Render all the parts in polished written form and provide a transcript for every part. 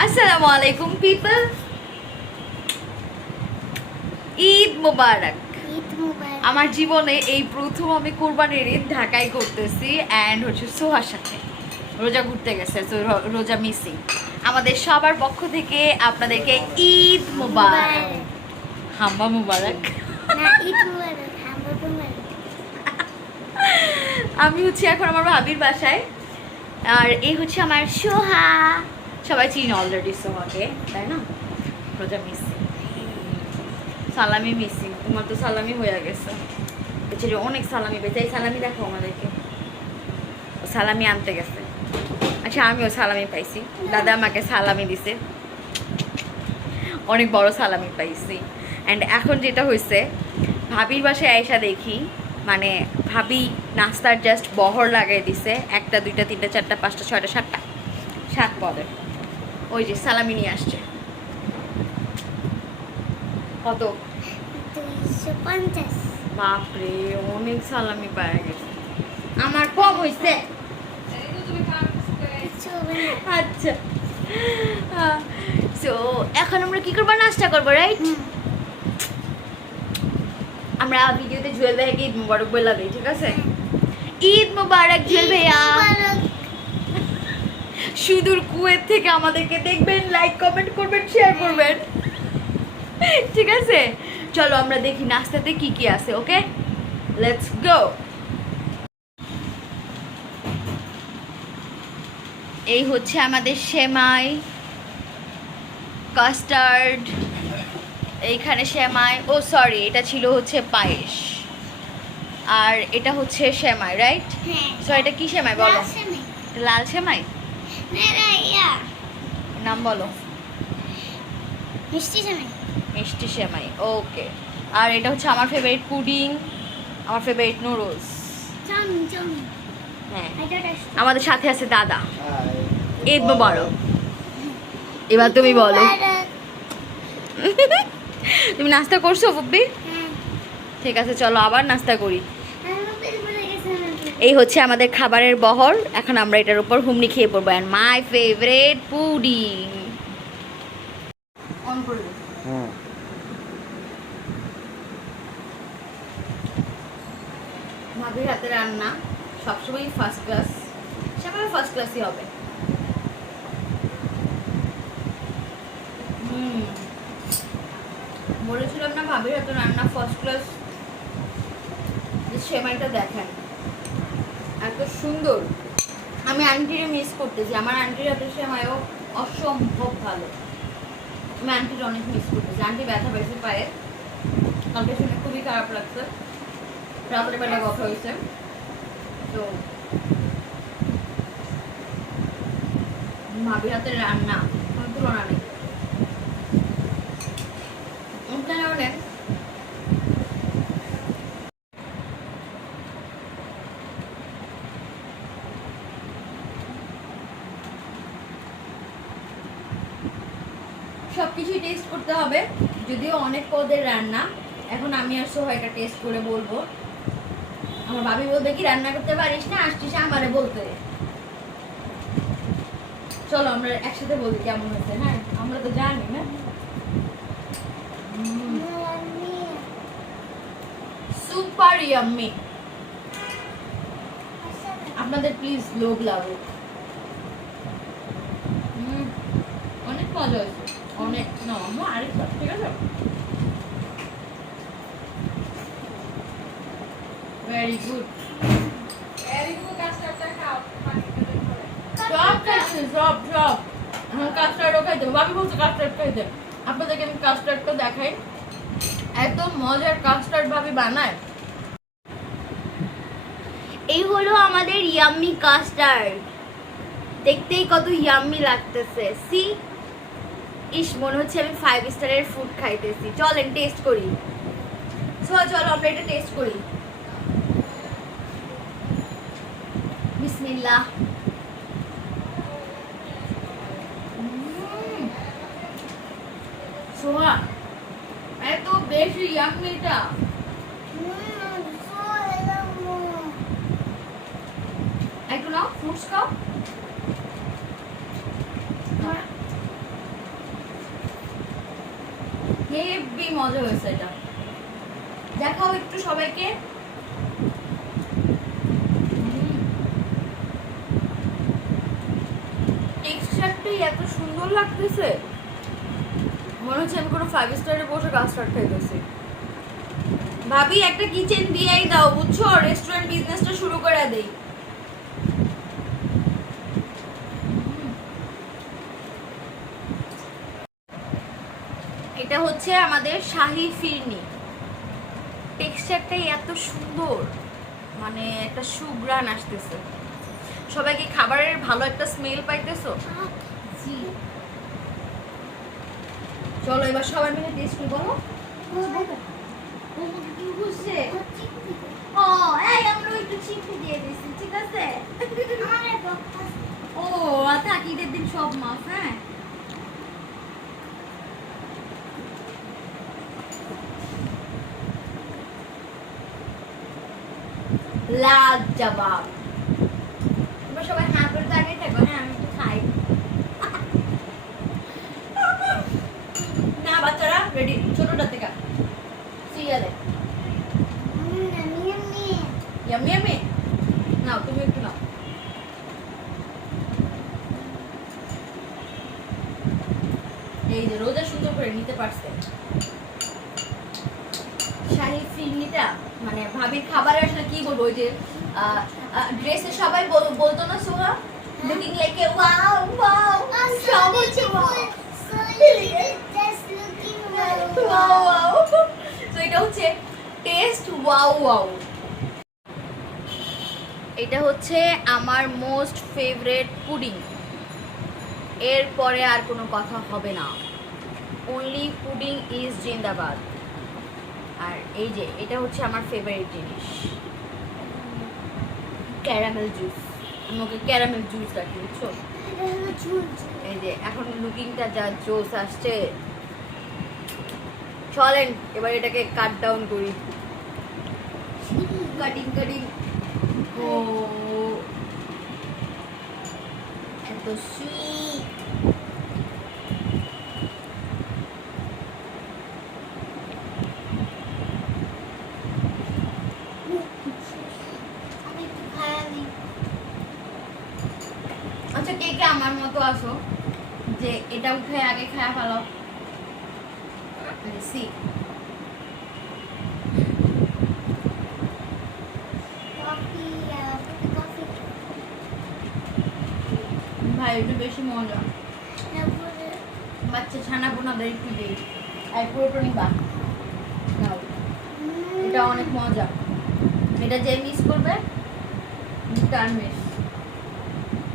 আসসালামু আলাইকুম পিপল, ঈদ মোবারক। আমার জীবনে এই প্রথম আমি কুরবানির ঈদ ঢাকায় করতেছি অ্যান্ড হচ্ছে সোহার সাথে রোজা ঘুরতে গেছে, তো রোজা মিসিং। আমাদের সবার পক্ষ থেকে আপনাদেরকে ঈদ মোবারক, হাম্বা মোবারক। আমি হচ্ছে এখন আমার ভাবির বাসায়, আর এই হচ্ছে আমার সোহা। সবাই চিনি অলরেডি সোহাকে, তাই না? রোজা মিসিং, সালামি মিসিং। তোমার তো সালামি হয়ে গেছে, বেচারি অনেক সালামি পেয়েছে। এই সালামি দেখো আমাদেরকে, ও সালামি আনতে গেছে। আচ্ছা, আমিও সালামি পাইছি, দাদা আমাকে সালামি দিছে, অনেক বড় সালামি পাইছি। অ্যান্ড এখন যেটা হয়েছে, ভাবির বাসায় আয়সা দেখি, মানে ভাবি নাস্তার জাস্ট বহর লাগাই দিছে, 1টা 2টা 3টা 4টা 5টা 6টা 7টা 7 পদের। ওই যে সালামি নিয়ে আসছে। কত? 250। বাপরে, অনেক সালামি পাওয়া গেছে। আমার কম হয়েছে। আচ্ছা, সো এখন আমরা কি করবো? নাস্তা করবো, রাইট? আমরা ভিডিওতে জুয়েল ভাইকে ঈদ মুবারক বলে দিই, ঠিক আছে? ঈদ মুবারক জুয়েল ভাইয়া। সুদূর কুয়েত থেকে আমাদেরকে দেখবেন, লাইক কমেন্ট করবেন, শেয়ার করবেন, ঠিক আছে? চলো আমরা দেখি নাস্তাতে কি কি আছে। ওকে, লেটস গো। এই হচ্ছে আমাদের সেমাই, কাস্টার্ড, এইখানে সেমাই, ও সরি, এটা ছিল হচ্ছে পায়েস, আর এটা হচ্ছে সেমাই, রাইট? সো এটা কি সেমাই বলো? লাল সেমাই, নাম বলো। মিষ্টি সেমাই, ওকে। আর এটা হচ্ছে আমার ফেভারিট পুডিং, আমার ফেভারিট নুডলস। হ্যাঁ, আমাদের সাথে আছে দাদা। ঈদ মোবারক। এবার তুমি বলো। তুমি নাস্তা করছো বুব্বি? ঠিক আছে, চলো আবার নাস্তা করি। এই হচ্ছে আমাদের খাবারের বহর। এখন আমরা এটার উপর হুমনি খেয়ে পড়বো। And my favourite pudding. On করে দে। ভাবির হাতে রান্না সবসময় ফার্স্ট ক্লাস, সেভাবে ফার্স্ট ক্লাসই হবে। বলেছিলাম না ভাবির হাতে রান্না ফার্স্ট ক্লাস। সেমাইটা দেখেন এত সুন্দর। আমি আন্টিরে মিস করতেছি, আমার আন্টির হাতে সেমাইও অসম্ভব ভালো। আমি আন্টির অনেক মিস করতেছি। আন্টি ব্যথা পেয়েছে পায়ে, কালকে শুনে খুবই খারাপ লাগছে। রাতের বেলা কথা হয়েছে, তো ভাবির হাতের রান্না কোনো তুলনা নেই। অনেক সবকিছুই টেস্ট করতে হবে, যদিও অনেক পদের রান্না। এখন আমি আর সোহা এটা টেস্ট করে বলবো। আমার ভাবি বলবে কি রান্না করতে পারিস না, আসছিস আমারে বলতে। চলো আমরা একসাথে বলি কেমন হয়েছে। হ্যাঁ, আমরা তো জানি না। Super yummy. আপনাদের প্লিজ লোভ লাগুক। অনেক মজা হয়েছে, অনেক। না আমরা আরেকটা, ঠিক আছে? Very good, very good. কাস্টার্ডটা খাও, সব খাইছে, সব সব। এখন কাস্টার্ডও খাইতে হবে। ভাবি বলছে কাস্টার্ড খাইতে। আপনাদেরকে আমি কাস্টার্ডটা দেখাই। এত মজার কাস্টার্ড ভাবি বানায়। এই হলো আমাদের ইয়াম্মি কাস্টার্ড। দেখতেই কত ইয়াম্মি লাগতেছে। সি, ইস, মনে হচ্ছে আমি 5 স্টারের ফুড খাইতেছি। চলেন টেস্ট করি। চলো আমরা এটা টেস্ট করি। বিসমিল্লাহ। সোহা, এত বেশি ইয়াম্মি এটা। একটু নাও, ফ্রুটস খাও। হেভি মজা হয়েছে এটা। দেখাও একটু সবাইকে। টেক্সচারটাই এত সুন্দর লাগতেছে, মনে হচ্ছে আমি কোনো 5 স্টারে বসে কাস্টার্ড খাইতেছি। ভাবি একটা কিচেন দিয়েই দাও বুঝছো, রেস্টুরেন্ট বিজনেসটা শুরু করে দেই। এটা হচ্ছে আমাদের শাহী ফিরনি। টেক্সচারটাই এত সুন্দর, মানে একটা সুঘ্রাণ আসতেছে। সবাই কি খাবারের ভালো একটা স্মেল পাইতেছো? জি। চলো এবার সবাই মিলে টেস্ট করি। বলো কি বুঝছে? ও এই আমরা একটু চিপি দিয়ে দিছি, ঠিক আছে? ও আচ্ছা, ঈদের দিন সব মাছ। হ্যাঁ লাজবাব। তোমরা সবাই হ্যাঁ করে দাঁড়িয়ে থাকো। হ্যাঁ আমি একটু খাই। না বাচ্চারা রেডি, ছোটটা থেকে সিরিয়ালে ইয়ামি ইয়ামি নাও, তুমি একটু নাও। এই যে রোজা সুন্দর করে নিতে পারছে। শাহী ফিরনিটা মানে ভাবির খাবারে আসলে কি বলবো, ওই যে ড্রেসে সবাই বলতো না Soha, looking like a wow wow, সব হচ্ছে ওয়াও ওয়াও ওয়াও। তো এটা হচ্ছে টেস্ট ওয়াও ওয়াও। এটা হচ্ছে আমার মোস্ট ফেভারিট পুডিং, এরপরে আর কোনো কথা হবে না। অনলি পুডিং ইজ জিন্দাবাদ। আর এই যে এটা হচ্ছে আমার ফেভারিট জিনিস, ক্যারামেল জুস। আমি ওকে ক্যারামেল জুস রাখি বুঝছো। এই যে এখন লুকিংটা যা জুস আসছে, চলেন এবার এটাকে কাট ডাউন করি। Cutting cutting. ও এত সুইট। আচ্ছা কে কে আমার মতো আসো যে এটা উঠে আগে খায়া ফেলো? সি ভাই একটু বেশি মজা। বাচ্চা ছানা বোনাদের একটু দিই, আর পুরোটা নিবা নাও। এটা অনেক মজা, এটা যে মিস করবে তার মিস।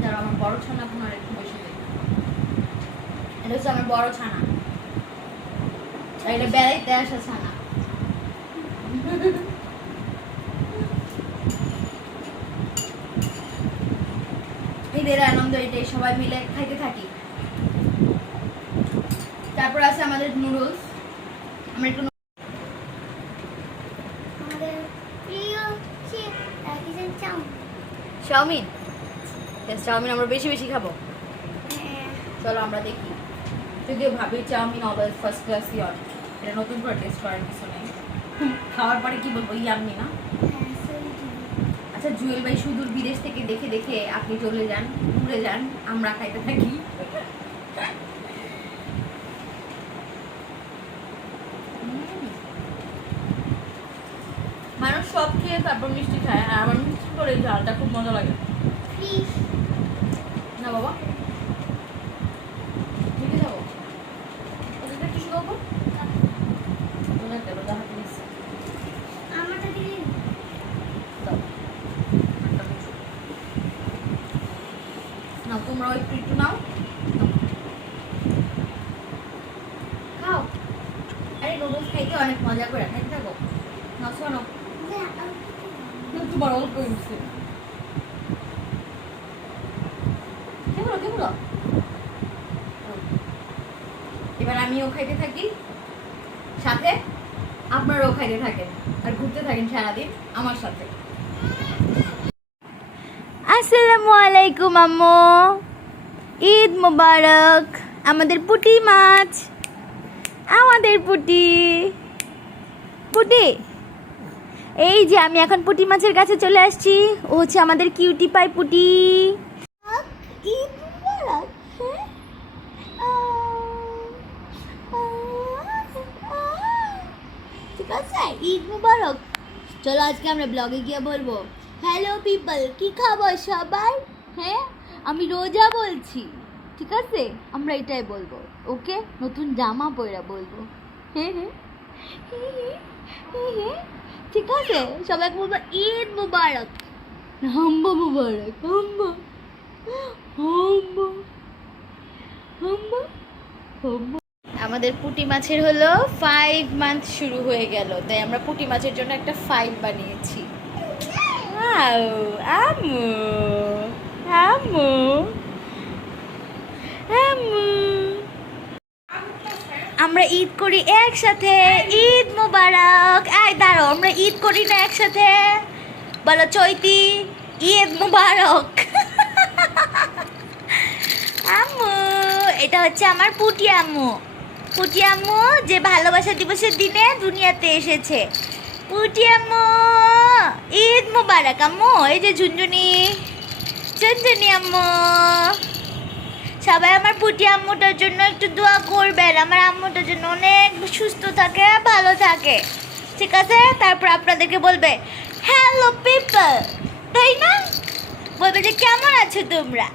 যারা আমার বড় ছানা বোনার একটু বেশি দিই। এটা হচ্ছে আমার বড় ছানা, আর এটা বেড়াইতে আসা ছানা। ঈদের আনন্দ এটাই, সবাই মিলে খাইতে থাকি। তারপর আছে আমাদের নুডলস। আমরা একটু চাউমিন, চাউমিন আমরা বেশি বেশি খাবো। চলো আমরা দেখি। যদিও ভাবি চাউমিন অলওয়েজ ফার্স্ট ক্লাসই হয়, এটা নতুন করে টেস্ট করার কিছু নেই। খাওয়ার পরে কি বলবো, ইয়াম্মি না? আচ্ছা জুয়েল ভাই সুদূর বিদেশ থেকে দেখে দেখে আপনি চলে যান, ঘুরে যান, আমরা খাইতে থাকি। মানুষ সব খেয়ে তারপর মিষ্টি খায়, আর আমার মিষ্টি করে ঝালটা খুব মজা লাগে না বাবা। মিঠে যাবো ওটা টিস্যু খাবো না, তোমরাও একটু একটু নাও, খাও। আরে নুডলস খাইতে অনেক মজা করে, খাইতে থাকো না। শোনো তোমার অল্প হয়েছে, এবার আমিও খাইতে থাকি, সাথে আপনারাও খাইতে থাকেন, আর ঘুরতে থাকেন সারাদিন আমার সাথে। আসসালামু আলাইকুম আম্মু, ঈদ মোবারক। আমাদের পুঁটি মাছ আমাদের পুটি পুটি। এই যে আমি এখন পুটি মাছের কাছে চলে আসছি। ও হচ্ছে আমাদের কিউটি পাই পুটি। ঈদ মুবারক। ঠিক আছে, ঈদ মুবারক। চলো আজকে আমরা ব্লগে গিয়ে বলবো হ্যালো পিপল, কি খবর সবার। হ্যাঁ, আমি রোজা বলছি, ঠিক আছে? আমরা এটাই বলবো, ওকে? নতুন জামা পরে বলবো। হ্যাঁ হ্যাঁ ঠিক আছে, সবাই বলবো ঈদ মুবারক, হাম্বা মুবারক, হাম্বা হাম্বা হাম্বা হাম্বা। আমাদের পুঁটি মাছের হলো 5 মান্থ শুরু হয়ে গেল, তাই আমরা পুঁটি মাছের জন্য একটা ফাইল বানিয়েছি। আমু আমু আমু। আমরা ঈদ করি একসাথে, ঈদ মুবারক। এই দাঁড়ো, আমরা ঈদ করি না একসাথে? বলো চৈতি, ঈদ মুবারক। আম্মু, এটা হচ্ছে আমার পুটি আম্মু। পুটি আম্মু যে ভালোবাসা দিবসের দিনে দুনিয়াতে এসেছে। পুটি আম্মু, ঈদ মুবারক আম্মু। এই যে ঝুনঝুনি, ঝুনঝুনি আম্মু। সবাই আমার পুটি আম্মুটার জন্য একটু দোয়া করবেন, আমার আম্মুটার জন্য অনেক সুস্থ থাকে, ভালো থাকে, ঠিক আছে? তারপর আপনাদেরকে বলবে হ্যালো পিপল, তাই না? বলবে যে কেমন আছো তোমরা।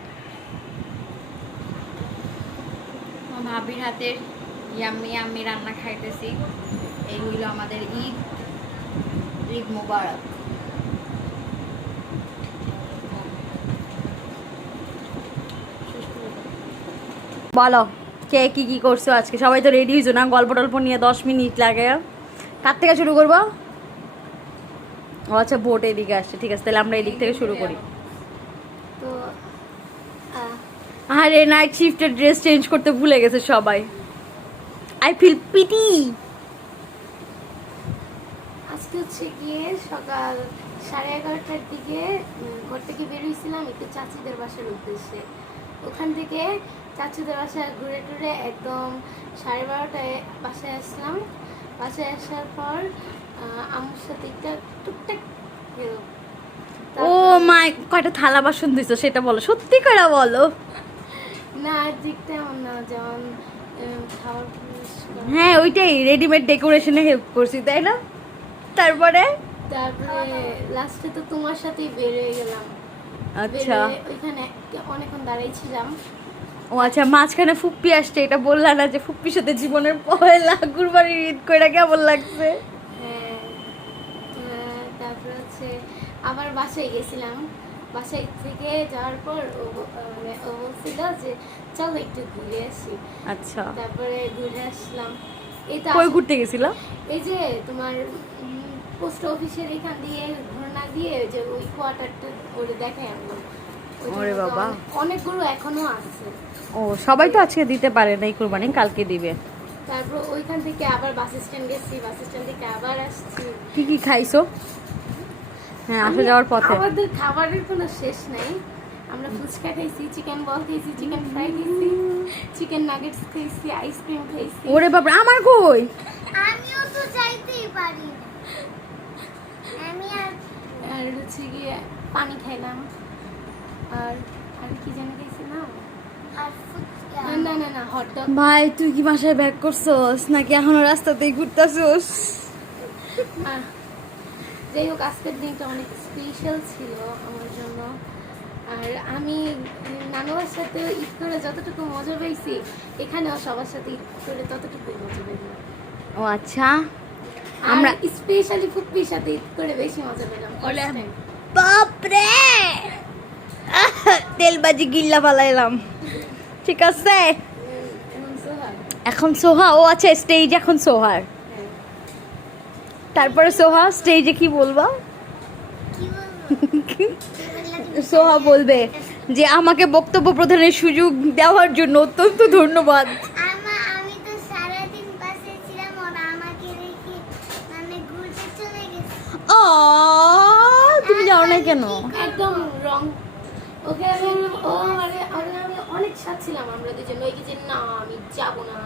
ভাবির হাতের ইয়াম্মি ইয়াম্মি রান্না খাইতেছি। এই হইল আমাদের ঈদ, ঈদ মুবারক। বলো কে কি কি করছো আজকে? সবাই তো রেডি হয়েছো না? গল্প টল্প নিয়ে 10 মিনিট লাগে। কার থেকে শুরু করবো? ও আচ্ছা, ভোট এদিকে আসছে, ঠিক আছে, তাহলে আমরা এদিক থেকে শুরু করি। তো আরে নাইট শিফটের ড্রেস চেঞ্জ করতে ভুলে গেছে সবাই। I feel pity. আজকে হচ্ছে গিয়ে সকাল 11:30টার দিকে ঘর থেকে বেরিয়েছিলাম একটু চাচিদের বাসার উদ্দেশ্যে। ওখান থেকে চাচিদের বাসায় ঘুরে টুরে একদম 12:30টায় বাসায় আসলাম। বাসায় আসার পর আম্মুর সাথে একটা টুকটাক গেল। ও মাই, কয়টা থালা বাসন দিছো সেটা বলো, সত্যি করে বলো। না দিকটা এমন না, যেমন খাবার হ্যাঁ ওইটাই, রেডিমেড ডেকোরেশনে হেল্প করছি, তাই না? তারপরে লাস্টে তো তোমার সাথেই বের হয়ে গেলাম। আচ্ছা, ওইখানে অনেকক্ষণ দাঁড়াইছিলাম। ও আচ্ছা, মাঝখানে ফুপ্পি আসছে, এটা বললা না যে ফুপ্পির সাথে জীবনের পয়লা কুরবানির ঈদ কইরা কেমন লাগছে? তারপর হচ্ছে আবার বাসায় গেছিলাম। বাসায় থেকে যাওয়ার পর ও বলছিল যে চলো একটু ঘুরে আসি। আচ্ছা, তারপরে ঘুরে আসলাম। কই ঘুরতে গেছিল? এই যে তোমার পোস্ট অফিসের এখান দিয়ে ঘোড়া দিয়ে যে ওই কোয়ার্টারটা ওরে দেখাই আনলাম। ওরে বাবা, অনেকগুলো এখনো আছে। ও সবাই তো আজকে দিতে পারে না, এই কুরবানি কালকে দিবে। তারপর ওইখান থেকে আবার বাস স্ট্যান্ড গেছি, বাস স্ট্যান্ড থেকে আবার আসছি। কি কি খাইছো? হ্যাঁ, আসা যাওয়ার পথে আমাদের খাবারের কোনো শেষ নাই। আমরা ফুচকা খাইছি, চিকেন বল খাইছি, চিকেন ফ্রাই খাইছি, চিকেন নাগেটস খাইছি, আইসক্রিম খাইছি। ওরে বাবা, আমার কই? আমিও তো যাইতেই পারি। আমি আর হচ্ছে গিয়ে পানি খাইলাম। আর আর কি জানি খাইছি না? আর না না না, হট ডগ। ভাই তুই কি বাসায় ব্যাক করছস নাকি এখনো রাস্তাতেই ঘুরতাছস? যাই হোক, আজকের দিনটা অনেক স্পেশাল ছিল আমার জন্য। আর আমি নানুর সাথে ঈদ করে যতটুকু মজা পেয়েছি, এখানেও সবার সাথে ঈদ করে ততটুকুই মজা পেলাম। ও আচ্ছা, আমরা স্পেশালি ফুপ্পির সাথে ঈদ করে বেশি মজা পেলাম। বাপরে, তেলবাজি গিল্লা ফালাইলাম। ঠিক আছে, এখন সোহা। ও আচ্ছা, স্টেজ এখন সোহার। তারপরে সোহা স্টেজে কি বলবা? সোহা বলবে যে আমাকে বক্তব্য প্রদানের সুযোগ দেওয়ার জন্য অত্যন্ত ধন্যবাদ। আমি তো সারাদিন বাসে ছিলাম, ওরা আমাকে রেখে মানে ঘুরতে চলে গেছে। তুমি যাও না কেন? একদম রং। ওকে আমি অনেক সাথ ছিলাম আমরা দুজন। ওই যে না আমি যাব না,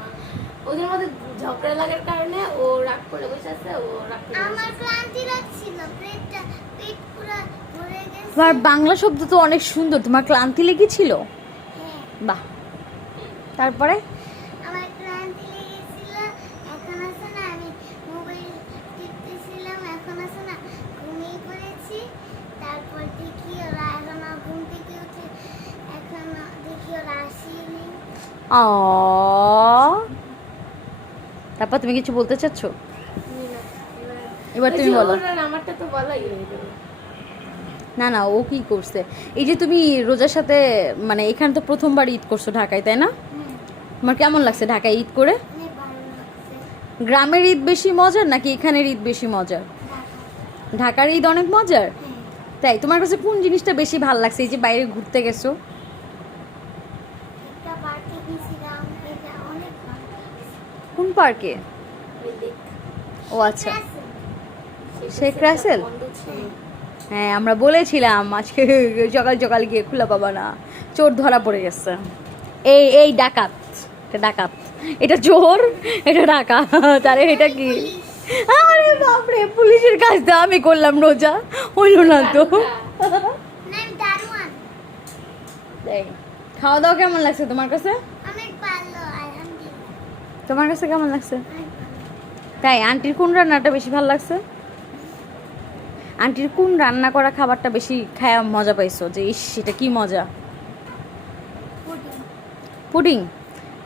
ওদের মধ্যে ঝগড়া লাগার কারণে ও রাগ করে বসে আছে, ও রাগ করে আমার ক্লান্তি লাগছিল, পেট পুরো ভরে গেছে। তোমার বাংলা শব্দ তো অনেক সুন্দর, তোমার ক্লান্তি লেগেছিল? হ্যাঁ, বাহ। তারপরে আমার ক্লান্তি লেগেছিল। এখন আছে না, আমি মোবাইল টিপতেছিলাম, এখন আছে না ঘুমিয়ে পড়েছি। তারপর দেখি ওরা এখনো ঘুম থেকে উঠে, এখন দেখি ওরা আসেনি। অ তারপর তুমি কিছু বলতে চাচ্ছ? এবার তুমি বলো। আমারটা তো বলাই হয়ে গেল। না না, ও কি করছে? এই যে তুমি রোজার সাথে মানে এখানে তো প্রথমবার ঈদ করছো ঢাকায়, তাই না? তোমার কেমন লাগছে ঢাকায় ঈদ করে? অনেক ভালো লাগছে। গ্রামের ঈদ বেশি মজার নাকি এখানের ঈদ বেশি মজার? ঢাকার ঈদ অনেক মজার। তাই তোমার কাছে কোন জিনিসটা বেশি ভালো লাগছে এই যে বাইরে ঘুরতে গেছো? একটা পার্কে গেছিলাম, এটা অনেক ভালো লাগছে। কোন পার্কে? ও আচ্ছা, শেখ রাসেল? হ্যাঁ, আমরা বলেছিলাম আজকে সকাল সকাল গিয়ে খোলা পাবা না, চোর ধরা পড়ে গেছে। এই ডাকাত, এটা ডাকাত, এটা চোর, এটা ডাকাত, আরে এটা কি? আরে বাপরে, পুলিশের কাজ তো আমি করলাম, রোজা হইল না তো। না, আমি দারুণ। তাই খাওয়া দাওয়া কেমন লাগছে তোমার কাছে? অনেক ভালো, আলহামদুলিল্লাহ। তোমার কাছে কেমন লাগছে? অনেক ভালো। তাই আন্টির কোন রান্নাটা বেশি ভালো লাগছে? আন্টির কোন রান্না করা খাবারটা বেশি খায়া মজা পাইছো, যে ইস সেটা কি মজা? পুডিং। পুডিং?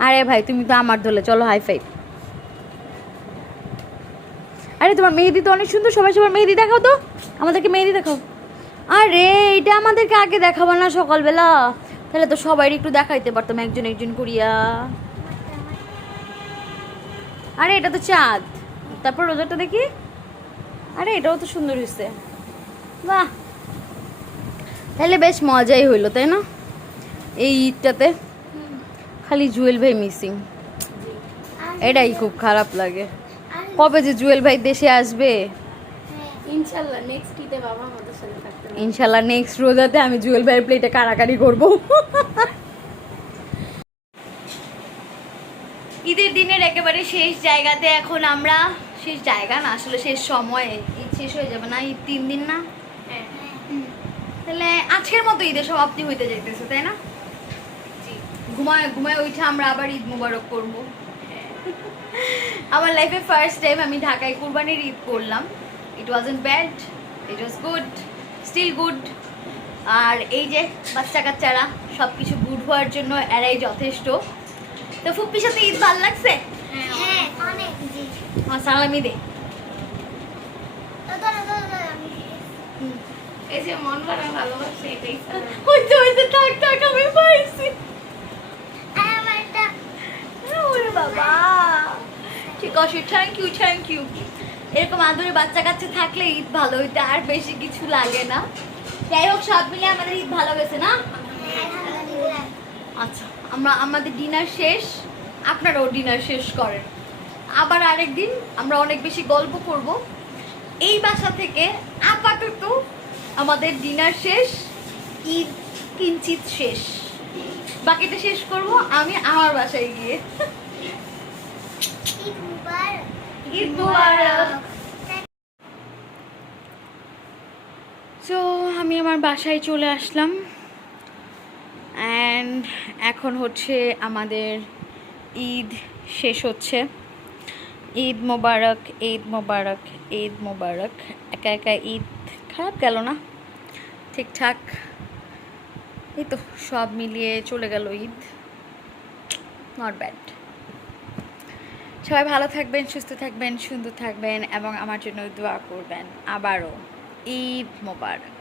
আরে ভাই, তুমি তো আমার দলে, চলো হাই ফাইভ। আরে তোমার মেহেদি তো অনেক সুন্দর, সবাই সবার মেহেদি দেখাও তো, আমাদেরকে মেহেদি দেখাও। আরে এটা আমাদেরকে আগে দেখাবো না সকালবেলা? তাহলে তো সবাই একটু দেখাইতে পারতাম একজন একজন করিয়া। আরে এটা তো চাঁদ, তারপর রোজাটা দেখি। আরে এটাও তো সুন্দর হয়েছে, বাহ। তাহলে বেশ মজাই হইলো, তাই না? এই ঈদটাতে খালি জুয়েল ভাই মিসিং, এটাই খুব খারাপ লাগে। কবে যে জুয়েল ভাই দেশে আসবে? ইনশাআল্লাহ নেক্সট ঈদে বাবা আমাদের সাথে থাকতে হবে। ইনশাল্লাহ নেক্সট রোজাতে আমি জুয়েল ভাইয়ের প্লেটে কারাকারি করব। ঈদের দিনের একেবারে শেষ জায়গাতে এখন আমরা, শেষ জায়গা না আসলে শেষ সময়ে, ঈদ শেষ হয়ে যাবে না, ঈদ 3 দিন না? হ্যাঁ, তাহলে আজকের মতো ঈদের সমাপ্তি হইতে যাইতেছে, তাই না? ঘুমায় ঘুমায় উঠে আমরা আবার ঈদ মুবারক করব। আমার লাইফে ফার্স্ট টাইম আমি ঢাকায় কুরবানির ঈদ করলাম। It wasn't bad, it was good, still good. আর এই যে বাচ্চা কাচ্চারা সব কিছু গুড হওয়ার জন্য এরাই যথেষ্ট। তো ফুপ্পির সাথে ঈদ ভালো লাগছে? হ্যাঁ, অনেক। জি। আমার সালামি দে। এই যে মন ভরা ভালোবাসা, এটাই হইতে হইতে থাক থাক, আমি পাইছি। আমারটা ওরে বাবা, ঠিক আছে, থ্যাংক ইউ থ্যাংক ইউ। এরকম আদরে বাচ্চা কাচ্চা থাকলে ঈদ ভালো হইতে আর বেশি কিছু লাগে না। যাই হোক, সব মিলে আমাদের ঈদ ভালো গেছে না? আলহামদুলিল্লাহ। আচ্ছা, আমাদের ডিনার শেষ, আপনারাও ডিনার শেষ করেন। আবার আরেকদিন আমরা অনেক বেশি গল্প করব। এই বাসা থেকে আপাতত আমাদের ডিনার শেষ, ঈদ কিঞ্চিত শেষ, বাকিটা শেষ করব আমি আমার বাসায় গিয়ে। ঈদ মুবারক। ঈদ মুবারক। সো আমি আমার বাসায় চলে আসলাম, অ্যান্ড এখন হচ্ছে আমাদের ঈদ শেষ হচ্ছে। ঈদ মোবারক, ঈদ মোবারক, ঈদ মোবারক। একা একা ঈদ খারাপ গেল না, ঠিকঠাক। এই তো সব মিলিয়ে চলে গেল ঈদ, নট ব্যাড। সবাই ভালো থাকবেন, সুস্থ থাকবেন, সুন্দর থাকবেন এবং আমার জন্য দোয়া করবেন। আবারও ঈদ মোবারক।